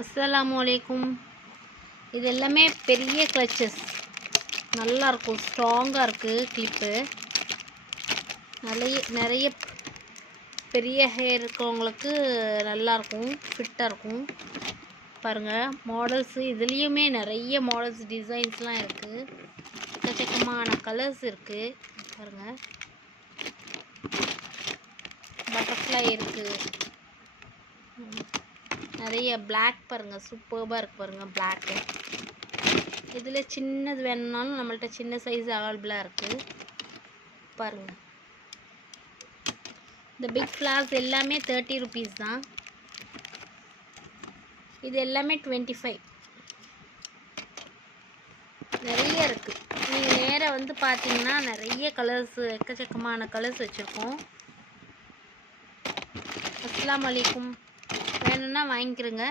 அஸ்ஸலாமு அலைக்கும். இது எல்லாமே பெரிய கிளச்சஸ், நல்லாயிருக்கும், ஸ்ட்ராங்காக இருக்குது. கிளிப்பு நிறைய பெரிய ஹேர் இருக்கவங்களுக்கு நல்லாயிருக்கும், ஃபிட்டாக இருக்கும். பாருங்கள் மாடல்ஸு, இதுலேயுமே நிறைய மாடல்ஸ் டிசைன்ஸ்லாம் இருக்குது. எக்கச்சக்கமான கலர்ஸ் இருக்குது. பாருங்கள் பட்டர்ஃப்ளை இருக்குது, நிறைய பிளாக் பாருங்கள், சூப்பர்பாக இருக்குது பாருங்கள் பிளாக்கு. இதில் சின்னது வேணும்னாலும் நம்மள்ட்ட சின்ன சைஸ் அவைலபிளாக இருக்குது பாருங்கள். இந்த பிக் ஃப்ளார்ஸ் எல்லாமே 30 ருபீஸ் தான். இது எல்லாமே 25. நிறைய இருக்குது. நீங்கள் நேராக வந்து பார்த்தீங்கன்னா நிறைய கலர்ஸ், எக்கச்சக்கமான கலர்ஸ் வச்சுருக்கோம். அஸ்ஸலாமு அலைக்கும். வேணும்னா வாங்கிக்கிறங்க.